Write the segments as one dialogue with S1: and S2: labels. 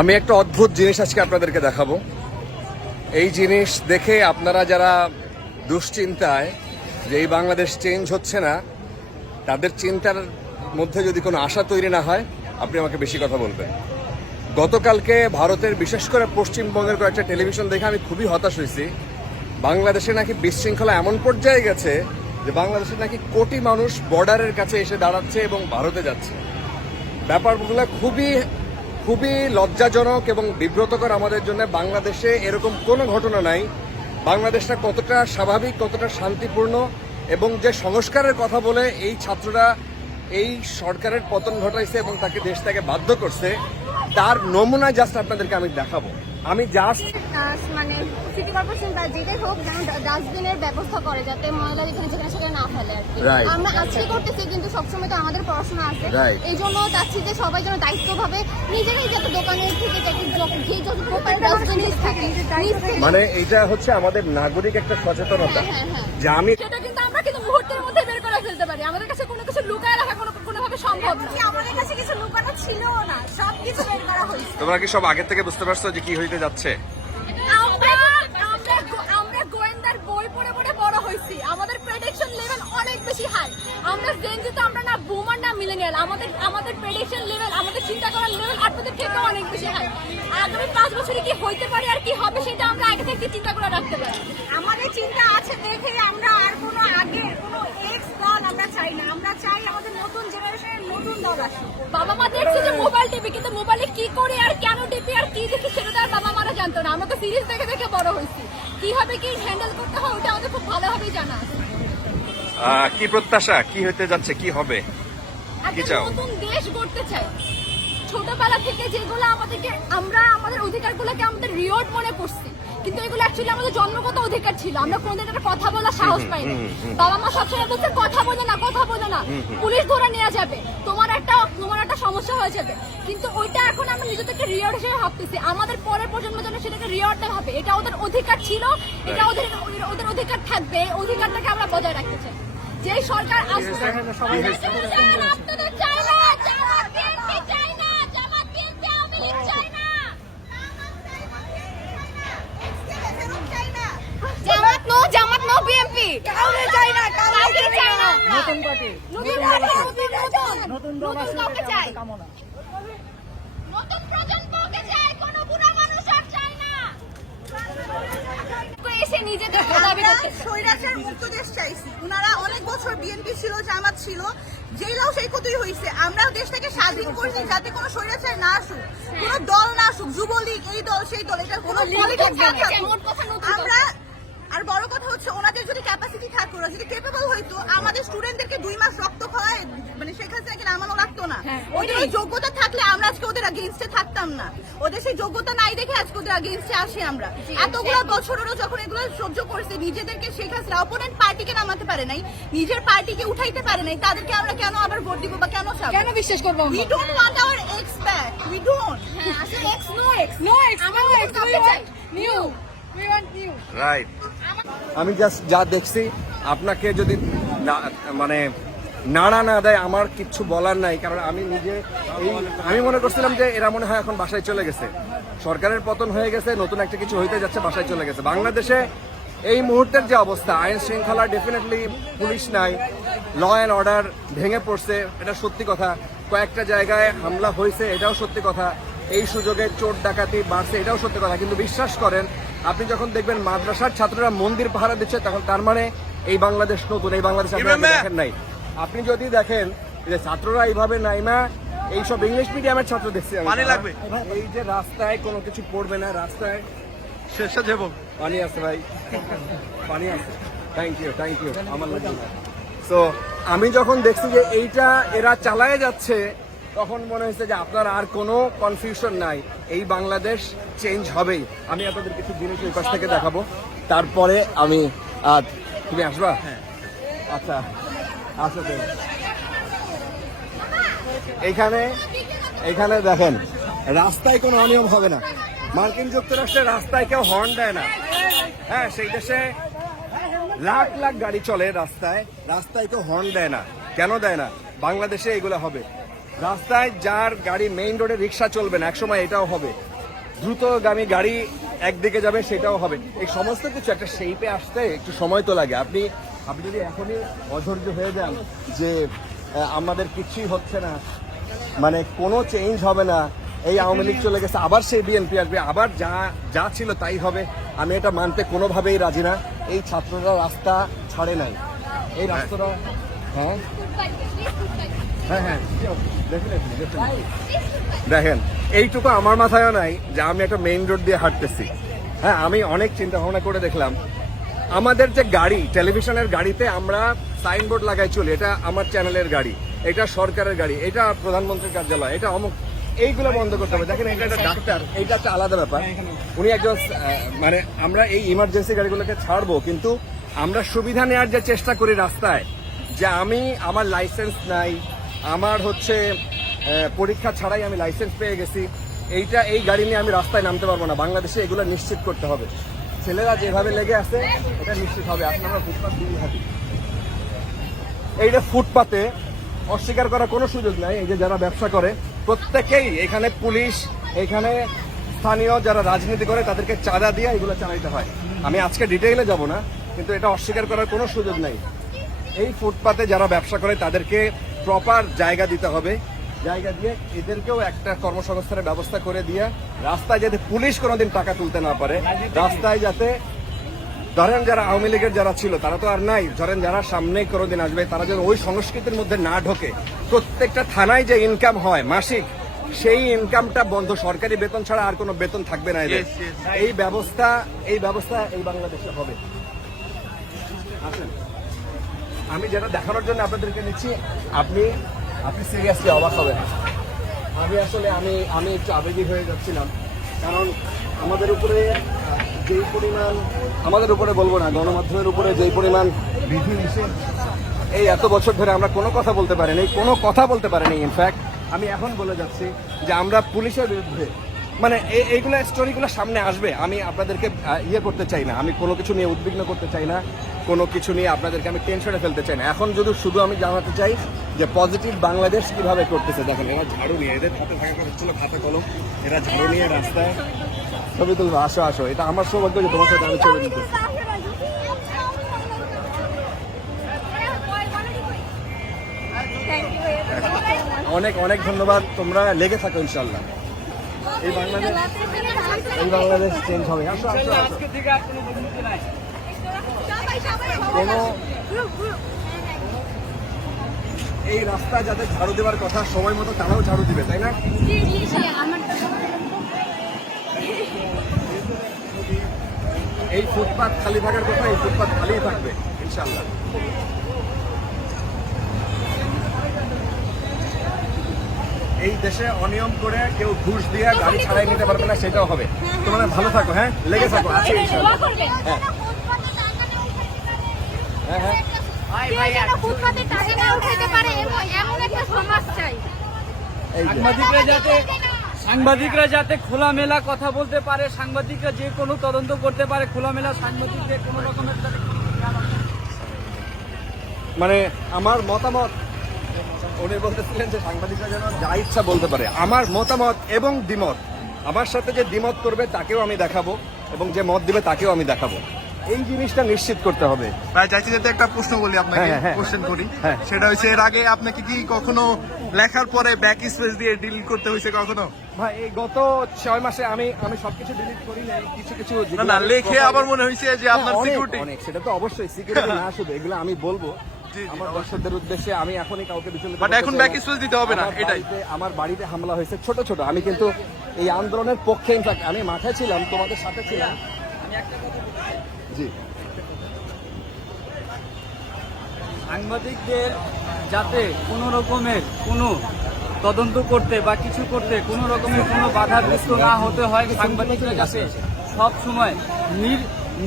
S1: আমি একটা অদ্ভুত জিনিস আজকে আপনাদেরকে দেখাবো। এই জিনিস দেখে আপনারা যারা দুশ্চিন্তায় যে এই বাংলাদেশ চেঞ্জ হচ্ছে না, তাদের চিন্তার মধ্যে যদি কোনো আশা তৈরি না হয়, আপনি আমাকে বেশি কথা বলবেন। গতকালকে ভারতের বিশেষ করে পশ্চিমবঙ্গের কয়েকটা টেলিভিশন দেখে আমি খুবই হতাশ হয়েছি। বাংলাদেশে নাকি বিশৃঙ্খলা এমন পর্যায়ে গেছে যে বাংলাদেশে নাকি কোটি মানুষ বর্ডারের কাছে এসে দাঁড়াচ্ছে এবং ভারতে যাচ্ছে। ব্যাপারগুলো খুবই খুবই লজ্জাজনক এবং বিব্রতকর আমাদের জন্য বাংলাদেশে এরকম কোনো ঘটনা নাই। বাংলাদেশটা কতটা স্বাভাবিক, কতটা শান্তিপূর্ণ এবং যে সংস্কারের কথা বলে এই ছাত্ররা এই সরকারের পতন ঘটাইছে এবং তাকে দেশ থেকে বাধ্য করছে, তার নমুনা জাস্ট আপনাদেরকে আমি দেখাবো। আমি জাস্ট
S2: মানে সিটি কর্পোরেশন বা যেটাই হোক যেন ডাস্টবিনের ব্যবস্থা করে যাতে ময়লা যেখানে যেখানে সেখানে না ফেলে আর কি। আমরা আজকে করতেছি কিন্তু সবসময় তো আমাদের পড়াশোনা আছে। এই জন্য চাচ্ছি যে সবাই যেন দায়িত্বভাবে নিজেরাই যত দোকানের থেকে যত যত- যে যত প্রকার ডাস্টবিন থাকে
S1: মানে এটা হচ্ছে আমাদের নাগরিক একটা সচেতনতা।
S2: হ্যাঁ, হ্যাঁ, হ্যাঁ।
S1: যে আমি
S2: সেটা কিন্তু আমরা কিন্তু মুহূর্তের মধ্যে বের করে ফেলতে পারি। আমাদের কাছে কোনো কিছু লুকায় কোনোভাবে সম্ভব না।
S3: আমাদের কাছে কিছু লুকানো ছিলও না সব কিছু বের করা হয়েছে।
S1: তোমরা কি সব আগে থেকে বুঝতে পারছ যে কি হইতে যাচ্ছে?
S2: আমরা আমরা আমরা গোয়েন্দার বই পড়ে পড়ে বড় হয়েছি। আমাদের প্রেডিকশন লেভেল অনেক বেশি হাই আমরা জেনজি তো আমরা না বুমার না মিলেনিয়াল আমাদের আমাদের প্রেডিকশন লেভেল আমাদের চিন্তা করার লেভেল আপনাদের থেকে অনেক বেশি হাই আগামী পাঁচ বছরে কি হইতে পারে আর কি হবে সেটা আমরা আগে থেকে চিন্তা করে রাখতে পারি।
S3: আমাদের চিন্তা আছে দেখে আমরা আর কোনো আগের কোনো এক্স দল আমরা চাই না। আমরা চাই আমাদের নতুন জেনারেশনের নতুন দল আসুক
S2: বাবা মা দেখছে যে মোবাইল টিপি কিন্তু মোবাইলে কি করে আর কেন টিপি আর কি দেখি সেটা তো আর বাবা মারা জানতো না। আমরা তো সিরিজ দেখে দেখে বড় হয়েছি। কীভাবে কি হ্যান্ডেল করতে হয় ওটা আমাদের খুব ভালোভাবেই জানা আছে।
S1: কি প্রত্যাশা? কি হইতে যাচ্ছে? কি হবে? কি চাও?
S2: নতুন দেশ গড়তে চাই ছোটবেলা থেকে যেগুলো আমাদেরকে আমরা আমাদের অধিকারগুলোকে আমাদের রিওয়ার্ড মনে করছি। কিন্তু এগুলো অ্যাকচুয়ালি আমাদের জন্মগত অধিকার ছিল। আমরা কোনোদিন একটা কথা বলার সাহস পাইনি। বাবা মা সবসময় বলছে কথা বলো না কথা বলো না। পুলিশ ধরে নেওয়া যাবে। তোমার একটা তোমার একটা সমস্যা হয়ে যাবে। কিন্তু ওইটা এখন আমরা নিজেদেরকে রিওয়ার্ড হিসেবে ভাবতেছি। আমাদের পরের প্রজন্ম যেন সেটাকে রিওয়ার্ড হবে। এটা ওদের অধিকার ছিল। এটা ওদের ওদের অধিকার থাকবে। এই অধিকারটাকে আমরা বজায় রাখতে চাই। যেই সরকার আসবে আপনাদের চাই না জামাত বিএনপি চাই না জামাত বিএনপি আওয়ামী লীগ চাই না জামাত নো জামাত নো চাই না কাউকে চাই না নতুন পার্টি। নতুন পার্টি। নতুন নতুন নতুন কাউকে চাই। নতুন প্রজন্মকে চাই কোনো বুড়া মানুষ আর চাই না। এসে নিজেদের দাবি
S3: আমরা স্বৈরাচার মুক্ত দেশ চাইছি। উনারা অনেক বছর বিএনপি ছিল জামাত ছিল জেলাও সেই ক্ষতিই হয়েছে আমরা দেশটাকে স্বাধীন করেছি যাতে কোনো স্বৈরাচার না আসুক কোনো দল না আসুক যুবলীগ এই দল সেই দল এটা কোনো। আমরা আর বড় কথা হচ্ছে ওনাদের যদি ক্যাপাসিটি থাকতো ওরা যদি কেপেবল হইতো আমাদের স্টুডেন্টদেরকে দুই মাস রক্ত খাওয়ায় মানে সেখান থেকে নামানো লাগতো না
S2: হ্যাঁ,
S3: ওদের ওই যোগ্যতা থাকলে আমরা আজকে ওদের আগেনস্টে থাকতাম না ওদের সেই যোগ্যতা নাই দেখে আজকে ওদের আগেনস্টে আসি আমরা এতগুলো বছর ওরা যখন এগুলো সহ্য করছে নিজেদেরকে শেখ হাসিনা অপোনেন্ট পার্টিকে নামাতে পারে নাই নিজের পার্টিকে উঠাইতে পারে নাই তাদেরকে আমরা কেন আবার ভোট দিব বা কেন চাবো
S2: কেন বিশ্বাস করব
S3: we? Don't want our ex back we don't
S2: হ্যাঁ, আসলে ex, no ex, আমরা নতুন কাউকে চাই। New. We want new.
S1: Right আমি জাস্ট যা দেখছি, আপনাকে যদি মানে নাড়া না দেয়, আমার কিচ্ছু বলার নাই, কারণ আমি নিজে আমি মনে করছিলাম যে এরা মনে হয় এখন বাসায় চলে গেছে। সরকারের পতন হয়ে গেছে, নতুন একটা কিছু হইতে যাচ্ছে, বাসায় চলে গেছে। বাংলাদেশে এই মুহূর্তের যে অবস্থা, আইন শৃঙ্খলা ডেফিনেটলি পুলিশ নাই ল অ্যান্ড অর্ডার ভেঙে পড়ছে, এটা সত্যি কথা। কয়েকটা জায়গায় হামলা হয়েছে, এটাও সত্যি কথা। এই সুযোগে চোর ডাকাতি বাড়ছে, এটাও সত্যি কথা। কিন্তু বিশ্বাস করেন আপনি যখন দেখবেন মাদ্রাসার ছাত্ররা মন্দির পাহারা দিচ্ছে তখন তার মানে এই বাংলাদেশ নতুন এই বাংলাদেশ আপনি দেখেন নাই। আপনি যদি দেখেন যে ছাত্ররা এইভাবে নাইমা এইসব ইংলিশ মিডিয়ামের ছাত্র দেখছি।
S4: পানি লাগবে।
S1: এই যে রাস্তায় কোনো কিছু পড়বে না রাস্তায়
S4: শেষে যাব।
S1: পানি আছে ভাই। পানি আছে। থ্যাংক ইউ থ্যাংক ইউ আমার সো আমি যখন দেখছি যে এইটা এরা চালায় যাচ্ছে তখন মনে হয়েছে যে আপনার আর কোনো কনফিউশন নাই। এই বাংলাদেশ চেঞ্জ হবেই। আমি আপনাদের কিছু জিনিস ওই পাশ থেকে দেখাবো। তারপরে আমি আর তুমি আসবা? আচ্ছা আচ্ছা তো। এইখানে এইখানে দেখেন রাস্তায় কোনো অনিয়ম হবে না। মার্কিন যুক্তরাষ্ট্রের রাস্তায় কেউ হর্ন দেয় না। হ্যাঁ সেই দেশে লাখ লাখ গাড়ি চলে রাস্তায়। রাস্তায় কেউ হর্ন দেয় না। কেন দেয় না? বাংলাদেশে এগুলো হবে। রাস্তায় যার গাড়ি মেইন রোডে রিক্সা চলবে না, একসময় এটাও হবে। দ্রুতগামী গাড়ি একদিকে যাবে, সেটাও হবে। এই সমস্ত কিছু একটা শেপে আসতে একটু সময় তো লাগে। আপনি আপনি যদি এখনই অধৈর্য হয়ে যান যে আমাদের কিছুই হচ্ছে না মানে কোনো চেঞ্জ হবে না, এই আওয়ামী লীগ চলে গেছে, আবার সেই বিএনপি আসবে, আবার যা যা ছিল তাই হবে, আমি এটা মানতে কোনোভাবেই রাজি না। এই ছাত্ররা রাস্তা ছাড়ে নাই। এই রাস্তাটা হ্যাঁ? দেখেন এইটুকু আমার মাথায়ও নাই যে আমি একটা মেইন রোড দিয়ে হাঁটতেছি। হ্যাঁ আমি অনেক চিন্তা ভাবনা করে দেখলাম। আমাদের যে গাড়ি টেলিভিশনের গাড়িতে আমরা সাইনবোর্ড লাগাই চলি, এটা আমার চ্যানেলের গাড়ি, এটা সরকারের গাড়ি, এটা প্রধানমন্ত্রীর কার্যালয়, এটা অমুক, এইগুলো বন্ধ করতে হবে। দেখেন, এটা একটা ডাক্তার এইটা একটা আলাদা ব্যাপার। উনি একজন মানে আমরা এই ইমার্জেন্সি গাড়িগুলোকে ছাড়বো, কিন্তু আমরা সুবিধা নেওয়ার যে চেষ্টা করি রাস্তায়, যে আমি, আমার লাইসেন্স নাই আমার হচ্ছে পরীক্ষা ছাড়াই আমি লাইসেন্স পেয়ে গেছি। এইটা, এই গাড়ি নিয়ে আমি রাস্তায় নামতে পারব না। বাংলাদেশে এগুলো নিশ্চিত করতে হবে। ছেলেরা যেভাবে লেগে আছে, এটা নিশ্চিত হবে। আসলে আমরা ফুটপাত দিয়ে থাকি। এইটা ফুটপাতে অস্বীকার করার কোনো সুযোগ নাই। এই যে যারা ব্যবসা করে, প্রত্যেকেই এখানে পুলিশ, এখানে স্থানীয় যারা রাজনীতি করে, তাদেরকে চাঁদা দিয়ে এগুলো চালাইতে হয়। আমি আজকে ডিটেইলে যাব না, কিন্তু এটা অস্বীকার করার কোনো সুযোগ নাই। এই ফুটপাতে যারা ব্যবসা করে, তাদেরকে প্রপার জায়গা দিতে হবে। জায়গা দিয়ে এদেরকেও একটা কর্মসংস্থানের ব্যবস্থা করে দিয়ে রাস্তায় যাতে পুলিশ কোনোদিন টাকা তুলতে না পারে রাস্তায় যাতে ধরেন যারা আওয়ামী লীগের যারা ছিল তারা তো আর নাই। ধরেন যারা সামনে কোনোদিন আসবে তারা যেন ওই সংস্কৃতির মধ্যে না ঢোকে। প্রত্যেকটা থানায় যে ইনকাম হয় মাসিক সেই ইনকামটা বন্ধ। সরকারি বেতন ছাড়া আর কোনো বেতন থাকবে না এদের. এই ব্যবস্থা এই ব্যবস্থা এই বাংলাদেশে হবে। আসেন। আমি যেটা দেখানোর জন্য আপনাদেরকে নিচ্ছি, আপনি আপনি সিরিয়াসলি অবাক হবেন। আমি আসলে, আমি আমি একটু আবেগী হয়ে যাচ্ছিলাম। কারণ আমাদের উপরে, যেই পরিমাণ, আমাদের উপরে বলব না, গণমাধ্যমের উপরে যেই পরিমাণ বিধি নিষেধ, এই এত বছর ধরে আমরা কোনো কথা বলতে পারিনি, কোনো কথা বলতে পারিনি ইনফ্যাক্ট আমি এখন বলে যাচ্ছি যে আমরা পুলিশের বিরুদ্ধে মানে এই- এইগুলো স্টোরিগুলো সামনে আসবে। আমি আপনাদেরকে ইয়ে করতে চাই না। আমি কোনো কিছু নিয়ে উদ্বিগ্ন করতে চাই না। কোনো কিছু নিয়ে আপনাদেরকে আমি টেনশনে ফেলতে চাই না। এখন যদি শুধু আমি জানাতে চাই যে পজিটিভ বাংলাদেশ কীভাবে করতেছে, দেখেন, এরা ঝাড়ু নিয়ে, এদের হাতে থাকা কথা ছিল খাতা কলম, এরা ঝাড়ু নিয়ে রাস্তায় ছবি তুলবো, আসো আসো, এটা আমার সৌভাগ্য যে তোমার সাথে আমি ছবি নিতে অনেক অনেক ধন্যবাদ, তোমরা লেগে থাকো ইনশাল্লাহ এই বাংলাদেশ এই বাংলাদেশ চেঞ্জ হবে। আসো আসো আসো। কোনো- এই রাস্তা যাদের ঝাড়ু দেওয়ার কথা সময় মতো তারাও ঝাড়ু দিবে তাই না? এই ফুটপাত খালি থাকার কথা এই ফুটপাত খালিই থাকবে ইনশাল্লাহ এই দেশে অনিয়ম করে কেউ ঘুষ দিয়ে গাড়ি ছাড়াই নিতে পারবে না সেটাও হবে। তোমরা ভালো থাকো হ্যাঁ? লেগে থাকো আছে। হ্যাঁ। হ্যাঁ
S5: সাংবাদিকরা যাতে সাংবাদিকরা যাতে খোলামেলা কথা বলতে পারে সাংবাদিকরা যে কোনো তদন্ত করতে পারে খোলামেলা সাংবাদিকদের কোনো রকমের যাতে
S1: মানে আমার মতামত উনি বলতেছিলেন যে সাংবাদিকরা যেন যা ইচ্ছা বলতে পারে আমার মতামত এবং দ্বিমত আমার সাথে যে দ্বিমত করবে তাকেও আমি দেখাবো এবং যে মত দিবে তাকেও আমি দেখাবো। এই জিনিসটা নিশ্চিত করতে হবে।
S4: ভাই চাইছি যাতে একটা প্রশ্ন বলি আপনাকে
S1: হ্যাঁ, হ্যাঁ,
S4: কোশ্চেন করি।
S1: হ্যাঁ।
S4: সেটা হচ্ছে এর আগে আপনাকে কি কখনো লেখার পরে ব্যাক স্পেস দিয়ে ডিলিট করতে হয়েছে কখনো?
S1: ভাই এই গত ছয় মাসে আমি আমি সবকিছু ডিলিট করি নাই কিছু কিছু
S4: না না লেখে আবার মনে হয়েছে যে
S1: হ্যাঁ,
S4: আপনার সিকিউরিটি
S1: অনেক সেটা তো অবশ্যই সিকিউরিটি না শুধু এগুলো আমি বলব। আমার দর্শকদের উদ্দেশ্যে আমি এখনই কাউকে বিচলিত
S4: But এখন
S1: চাই
S4: back দিতে হবে না, এটাই।
S1: আমার বাড়িতে হামলা হয়েছে ছোট ছোট। আমি কিন্তু এই আন্দোলনের পক্ষে ইনফ্যাক্ট আমি মাথায় ছিলাম তোমাদের সাথে ছিলাম। জি।
S5: সাংবাদিকদের যাতে কোনো রকমের কোনো তদন্ত করতে বা কিছু করতে কোনো রকমের কোনো বাধাগ্রস্ত না হতে হয় সাংবাদিকরা যাতে সব সময় নির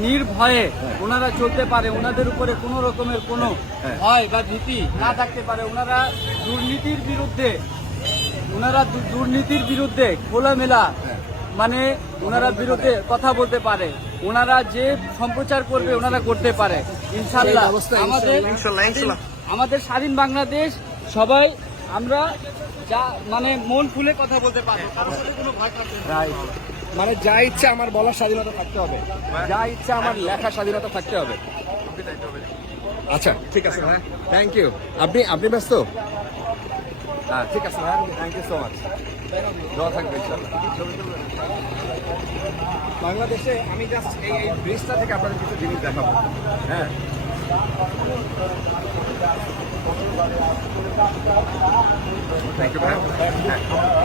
S5: নির্ভয়ে ওনারা চলতে পারে ওনাদের উপরে কোনো রকমের কোনো ভয় বা ভীতি না থাকতে পারে। ওনারা দুর্নীতির বিরুদ্ধে ওনারা দুর্নীতির বিরুদ্ধে খোলামেলা মানে ওনারা বিরুদ্ধে কথা বলতে পারে। ওনারা যে সম্প্রচার করবে ওনারা করতে পারে। ইনশাল্লাহ আমাদের। আমাদের স্বাধীন বাংলাদেশ সবাই আমরা যা মানে মন খুলে কথা বলতে পারে কোনো ভয় থাকবে
S1: মানে যা ইচ্ছা আমার বলার স্বাধীনতা থাকতে হবে। যা ইচ্ছা আমার লেখার স্বাধীনতা থাকতে হবে। আচ্ছা ঠিক আছে হ্যাঁ। থ্যাংক ইউ আপনি আপনি ব্যস্ত? হ্যাঁ ঠিক আছে হ্যাঁ। থ্যাংক ইউ সো মাচ বাংলাদেশে আমি জাস্ট এই ব্রিজটা থেকে আপনাদের কিছু জিনিস দেখাবো। হ্যাঁ।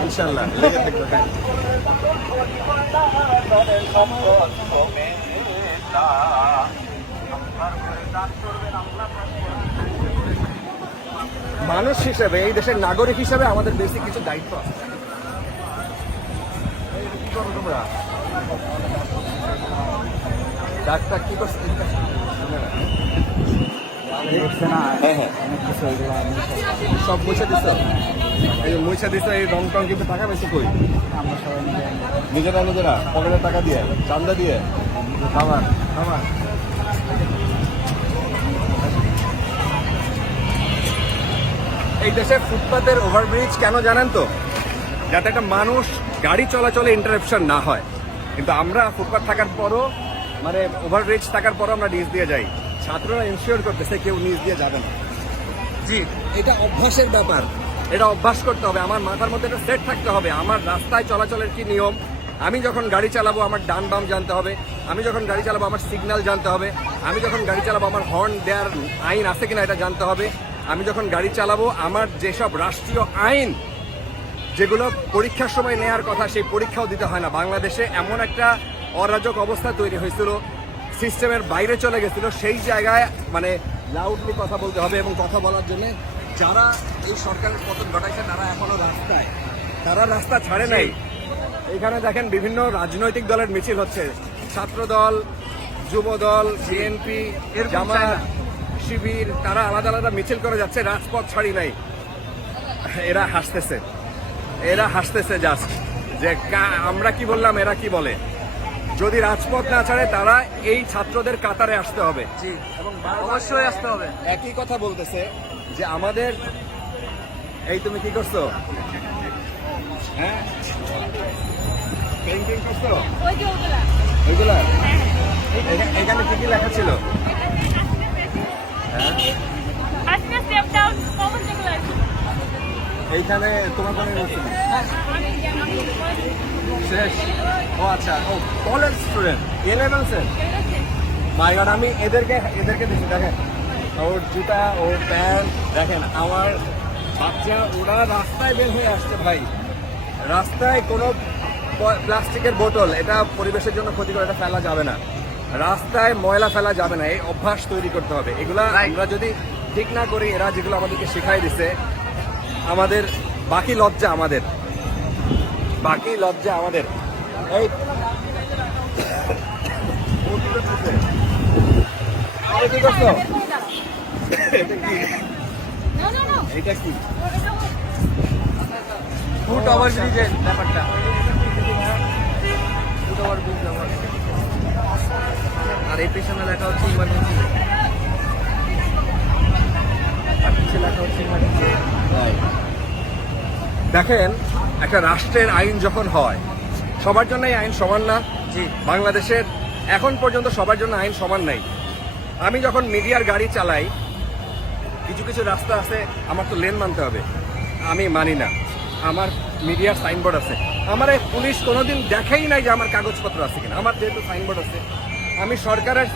S1: ইনশাল্লাহ মানুষ হিসেবে, এই দেশের নাগরিক হিসেবে আমাদের বেশি কিছু দায়িত্ব আছে। ডাক্তার কি করছে? হ্যাঁ হ্যাঁ। সব মুছে দিছ? এই যে মুছে দিছ এই রং টং কিন্তু টাকা বেশি কই? নিজেরা নিজেরা। পকেটে টাকা দিয়ে চান্দা দিয়ে। খাবার খাবার। এই দেশে ফুটপাতের ওভারব্রিজ কেন জানেন তো? যাতে একটা মানুষ গাড়ি চলাচলে ইন্টারাপশন না হয়। কিন্তু আমরা ফুটপাত থাকার পরও মানে ওভারব্রিজ থাকার পরও আমরা নিচ দিয়ে যাই। ছাত্ররা ইনশিওর করতেছে কেউ নিজ দিয়ে যাবে না। জি। এটা অভ্যাসের ব্যাপার। এটা অভ্যাস করতে হবে। আমার মাথার মধ্যে একটা সেট থাকতে হবে। আমার রাস্তায় চলাচলের কি নিয়ম? আমি যখন গাড়ি চালাবো আমার ডান বাম জানতে হবে। আমি যখন গাড়ি চালাবো আমার সিগন্যাল জানতে হবে। আমি যখন গাড়ি চালাবো আমার হর্ন দেওয়ার আইন আছে কিনা এটা জানতে হবে। আমি যখন গাড়ি চালাবো আমার যেসব রাষ্ট্রীয় আইন যেগুলো পরীক্ষার সময় নেয়ার কথা সেই পরীক্ষাও দিতে হয় না। বাংলাদেশে এমন একটা অরাজক অবস্থা তৈরি হয়েছিল। সিস্টেমের বাইরে চলে গেছিল সেই জায়গায় মানে লাউডলি কথা বলতে হবে এবং কথা বলার জন্য যারা এই সরকারের পতন ঘটাইছে তারা এখনও রাস্তায়। তারা রাস্তা ছাড়ে নাই। এখানে দেখেন বিভিন্ন রাজনৈতিক দলের মিছিল হচ্ছে। ছাত্র দল যুব দল বিএনপি জামাত শিবির তারা আলাদা আলাদা মিছিল করে যাচ্ছে রাজপথ ছাড়ি নাই। এরা হাসতেছে। এরা হাসতেছে জাস্ট যে আমরা কি বললাম এরা কি বলে? যদি রাজপথ না ছাড়ে তারা এই ছাত্রদের কাতারে আসতে হবে।
S5: জি।
S1: এবং
S5: অবশ্যই আসতে হবে।
S1: একই কথা বলতেছে যে আমাদের এই তুমি কি করছ? হ্যাঁ? পেন্টিং করছ?
S2: ওই যে ওগুলা।
S1: এইগুলা এখা- এখানে কি কি লেখা ছিল? হ্যাঁ? এইখানে তোমার কোনো নেই। শেষ। ও আচ্ছা ও কলেজ স্টুডেন্ট ইলেভেন সেন মাই গড আমি এদেরকে এদেরকে দেখি দেখেন। ওর জুতা ওর প্যান্ট দেখেন আমার বাচ্চা ওরা রাস্তায় বের হয়ে আসছে ভাই। রাস্তায় কোনো প্লাস্টিকের বোতল এটা পরিবেশের জন্য ক্ষতিকর এটা ফেলা যাবে না। রাস্তায় ময়লা ফেলা যাবে না এই অভ্যাস তৈরি করতে হবে। এগুলা আমরা যদি ঠিক না করি এরা যেগুলো আমাদেরকে শেখাই দিছে আমাদের বাকি লজ্জা আমাদের। বাকি লজ্জা আমাদের। এই? এটা কি?
S5: ওভার ব্রিজের ব্যাপারটা। আর এই পেছনে লেখা হচ্ছে আর পিছিয়ে লেখা হচ্ছে ইমার্জেন্সি
S1: দেখেন একটা রাষ্ট্রের আইন যখন হয় সবার জন্য আইন সমান না।
S5: জি।
S1: বাংলাদেশের এখন পর্যন্ত সবার জন্য আইন সমান নাই। আমি যখন মিডিয়ার গাড়ি চালাই কিছু কিছু রাস্তা আছে আমার তো লেন মানতে হবে। আমি মানি না। আমার মিডিয়ার সাইনবোর্ড আছে। আমার এই পুলিশ কোনোদিন দেখেই নাই যে আমার কাগজপত্র আছে কিনা। আমার যেহেতু সাইনবোর্ড আছে আমি সরকারের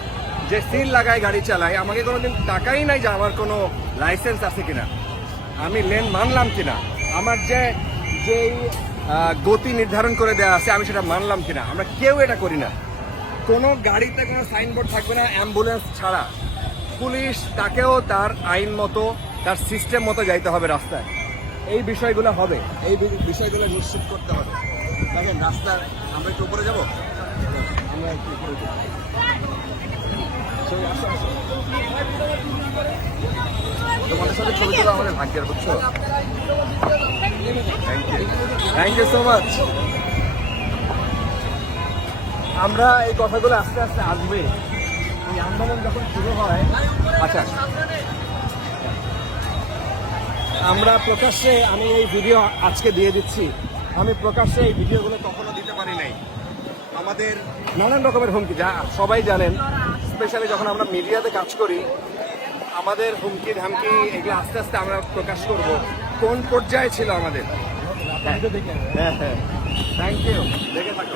S1: যে সিল লাগায় গাড়ি চালাই আমাকে কোনোদিন টাকাই নাই যে আমার কোনো লাইসেন্স আছে কিনা। আমি লেন মানলাম কিনা। আমার যে, যেই গতি নির্ধারণ করে দেওয়া আছে, আমি সেটা মানলাম কিনা। আমরা কেউ এটা করি না। কোনো গাড়িতে কোনো সাইনবোর্ড থাকবে না, অ্যাম্বুলেন্স ছাড়া। পুলিশ তাকেও তার আইন মতো, তার সিস্টেম মতো যাইতে হবে রাস্তায়। এই বিষয়গুলো হবে। এই বিষয়গুলো নিশ্চিত করতে হবে। দেখেন রাস্তা, আমরা একটু উপরে যাব? আমরা একটু উপরে যাব। তোমাদের সাথে ছবি তোলা, আমাদের ভাগ্যের, বুঝছ? থ্যাংক ইউ সো মাচ আমরা এই কথাগুলো আস্তে আস্তে আসবে। এই আন্দোলন যখন শুরু হয় আচ্ছা। আমরা প্রকাশ্যে, আমি এই ভিডিও আজকে দিয়ে দিচ্ছি। আমি প্রকাশ্যে এই ভিডিওগুলো কখনো দিতে পারি নাই। আমাদের নানান রকমের হুমকি, যা সবাই জানেন। স্পেশালি যখন আমরা মিডিয়াতে কাজ করি আমাদের হুমকি ধামকি এগুলো আস্তে আস্তে আমরা প্রকাশ করব। কোন পর্যায়ে ছিল আমাদের? হ্যাঁ। হ্যাঁ থ্যাংক ইউ দেখে থাকো।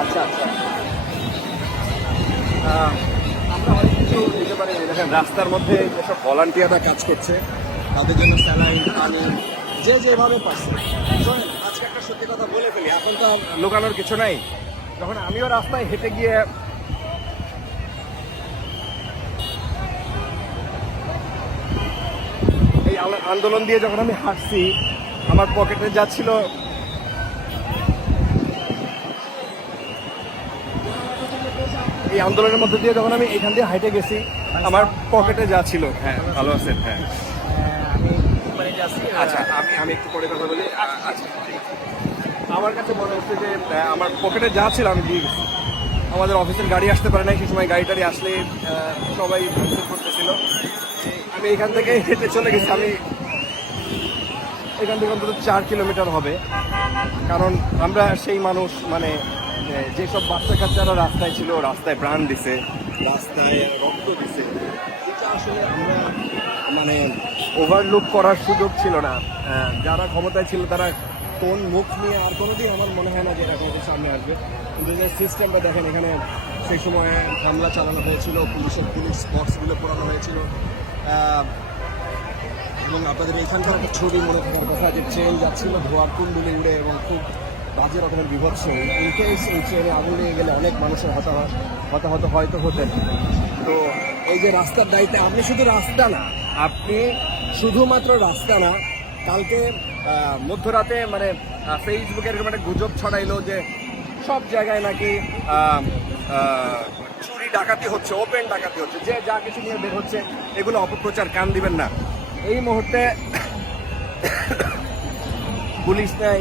S1: আচ্ছা আচ্ছা। আহ, আমরা অনেক কিছু দিতে পারি দেখেন রাস্তার মধ্যে যেসব ভলান্টিয়াররা কাজ করছে তাদের জন্য স্যালাইন পানি যে যেভাবে পাচ্ছে একটা সত্যি কথা বলে ফেলি এখন তো লুকানোর কিছু নাই। যখন আমিও রাস্তায় হেঁটে গিয়ে এই আন্দোলন দিয়ে যখন আমি হাঁটছি আমার পকেটে যা ছিল এই আন্দোলনের মধ্যে দিয়ে যখন আমি এখান দিয়ে হাইটে গেছি আমার পকেটে যা ছিল। হ্যাঁ ভালো আছেন হ্যাঁ। আচ্ছা আমি আমি একটু পরে কথা বলি। আচ্ছা। আমার কাছে মনে হচ্ছে যে আমার পকেটে যা ছিল আমি দিয়ে গেছি আমাদের অফিসের গাড়ি আসতে পারে না সেই সময় গাড়ি টাড়ি আসলে সবাই করতেছিল। আমি এখান থেকে হেঁটে চলে গেছি। আমি এখান থেকে অন্তত চার কিলোমিটার হবে। কারণ আমরা সেই মানুষ মানে যেসব বাচ্চা কাচ্চারা রাস্তায় ছিল, রাস্তায় প্রাণ দিছে, রাস্তায় রক্ত দিছে। এটা আসলে আমরা মানে ওভারলুক করার সুযোগ ছিল না। যারা ক্ষমতায় ছিল তারা কোন মুখ নিয়ে আর কোনো কোনোদিন আমার মনে হয় না যে এরকম কিছু সামনে আসবে। কিন্তু যে সিস্টেমটা দেখেন, এখানে সেই সময় হামলা চালানো হয়েছিল, পুলিশের পুলিশ বক্সগুলো পোড়ানো হয়েছিল। এবং আপনাদের এখানকার একটা ছবি মনে থাকার কথা, যে ট্রেন যাচ্ছিল ধোয়ার কুণ্ডুলি উড়ে এবং খুব বাজে রকমের বিভৎস। ইনকেস এই ট্রেনে আগুন লেগে গেলে অনেক মানুষের হতাহত হতাহত হয়তো হতেন। তো এই যে রাস্তার দায়িত্বে, আপনি শুধু রাস্তা না, আপনি শুধুমাত্র রাস্তা না, কালকে মধ্যরাতে মানে ফেসবুকে এরকম একটা গুজব ছড়াইলো যে সব জায়গায় নাকি চুরি ডাকাতি হচ্ছে, ওপেন ডাকাতি হচ্ছে, যে যা কিছু নিয়ে বের হচ্ছে, এগুলো অপপ্রচার, কান দিবেন না। এই মুহূর্তে পুলিশ নাই,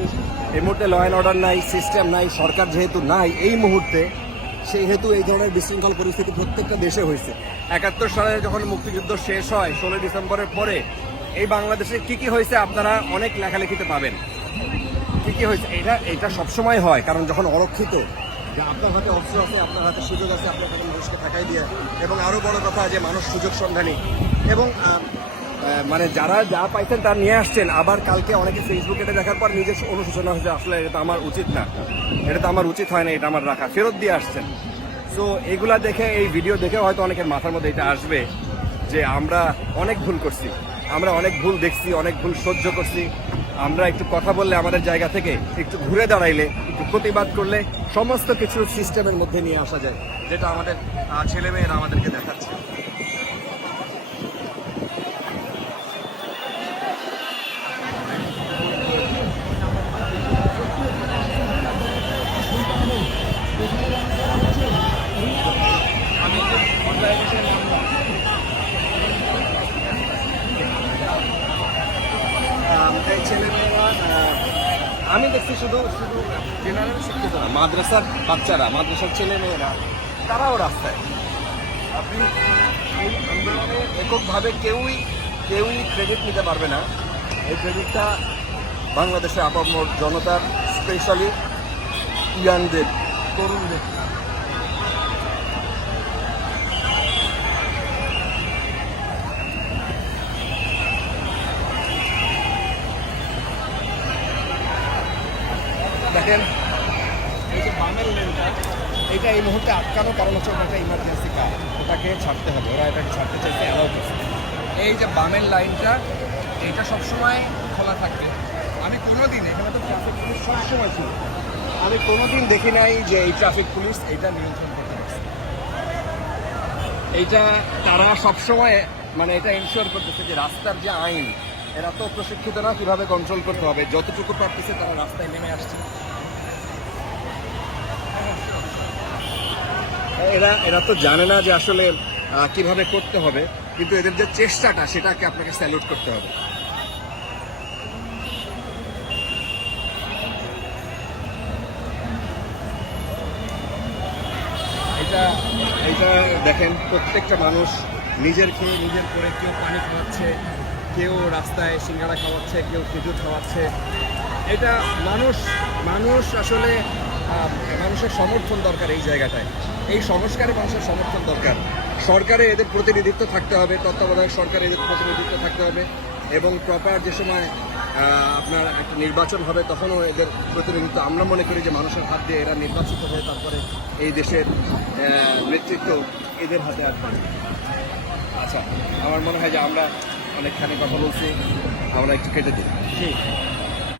S1: এই মুহূর্তে ল অ্যান্ড অর্ডার নাই সিস্টেম নাই, সরকার যেহেতু নাই, এই মুহূর্তে সেই হেতু এই ধরনের বিশৃঙ্খল পরিস্থিতি প্রত্যেকটা দেশে হয়েছে। একাত্তর সালে যখন মুক্তিযুদ্ধ শেষ হয়, ষোলোই ডিসেম্বরের পরে এই বাংলাদেশে কি কি হয়েছে আপনারা অনেক লেখালেখিতে পাবেন। কি কি হয়েছে? এটা এটা সবসময় হয়, কারণ যখন অরক্ষিত, যে আপনার হাতে অস্ত্র আছে, আপনার হাতে সুযোগ আছে, আপনার হাতে মানুষকে থাকাই দিয়ে, এবং আরও বড় কথা, যে মানুষ সুযোগ সন্ধানী। এবং মানে যারা যা পাইছেন তার নিয়ে আসছেন, আবার কালকে অনেকে ফেসবুকে এটা দেখার পর নিজের অনুশোচনা হয়েছে, আসলে এটা তো আমার উচিত না। এটা তো আমার উচিত হয় না, এটা আমার রাখা। ফেরত দিয়ে আসছেন। সো এগুলা দেখে, এই ভিডিও দেখে হয়তো অনেকের মাথার মধ্যে এটা আসবে, যে আমরা অনেক ভুল করছি। আমরা অনেক ভুল দেখছি, অনেক ভুল সহ্য করছি। আমরা একটু কথা বললে আমাদের জায়গা থেকে, একটু ঘুরে দাঁড়াইলে, একটু প্রতিবাদ করলে সমস্ত কিছু সিস্টেমের মধ্যে নিয়ে আসা যায়, যেটা আমাদের ছেলে মেয়েরা আমাদেরকে দেখাচ্ছে আম, এই ছেলেমেয়েরা আহ, আমি দেখছি শুধু শুধু জেনারেল শিক্ষিত না, মাদ্রাসার বাচ্চারা, মাদ্রাসার ছেলেমেয়েরা, তারাও রাস্তায়। আপনি এই আন্দোলনে এককভাবে কেউই কেউই ক্রেডিট নিতে পারবে না। এই ক্রেডিটটা বাংলাদেশের আপামর জনতার স্পেশালি ইয়াংদের, তরুণদের। এই মুহূর্তে আটকানো কারণ হচ্ছে ওটা একটা ইমার্জেন্সি কাজ ওটাকে ছাড়তে হবে, ওরা এটাকে ছাড়তে চাইছে অ্যালাউ করছে এই যে বামের লাইনটা, এটা সবসময় খোলা থাকবে আমি কোনোদিন এখানে তো ট্রাফিক পুলিশ সবসময় ছিল আমি কোনোদিন দেখি নাই যে এই ট্রাফিক পুলিশ এটা নিয়ন্ত্রণ করতে পারছে। এইটা তারা সবসময় মানে এটা ইনশিওর করতেছে যে রাস্তার যে আইন, এরা তো প্রশিক্ষিত না, কীভাবে কন্ট্রোল করতে হবে? যতটুকু পারতেছে তারা রাস্তায় নেমে আসছে। এরা এরা তো জানে না যে আসলে কীভাবে করতে হবে, কিন্তু এদের যে চেষ্টাটা, সেটাকে আপনাকে স্যালুট করতে হবে। এটা এটা দেখেন, প্রত্যেকটা মানুষ নিজের খেয়ে নিজের করে কেউ পানি খাওয়াচ্ছে, কেউ রাস্তায় সিঙ্গারা খাওয়াচ্ছে, কেউ খেজুর খাওয়াচ্ছে। এটা মানুষ মানুষ আসলে মানুষের সমর্থন দরকার এই জায়গাটায়। এই সংস্কারে মানুষের সমর্থন দরকার। সরকারে এদের প্রতিনিধিত্ব থাকতে হবে, তত্ত্বাবধায়ক সরকারে এদের প্রতিনিধিত্ব থাকতে হবে এবং প্রপার যে সময় আপনার একটা নির্বাচন হবে তখনও এদের প্রতিনিধিত্ব। আমরা মনে করি যে মানুষের হাত দিয়ে এরা নির্বাচিত হয়ে তারপরে এই দেশের নেতৃত্ব এদের হাতে আসবে আচ্ছা আমার মনে হয় যে আমরা অনেকখানি কথা বলছি, আমরা একটু কেটে দিই।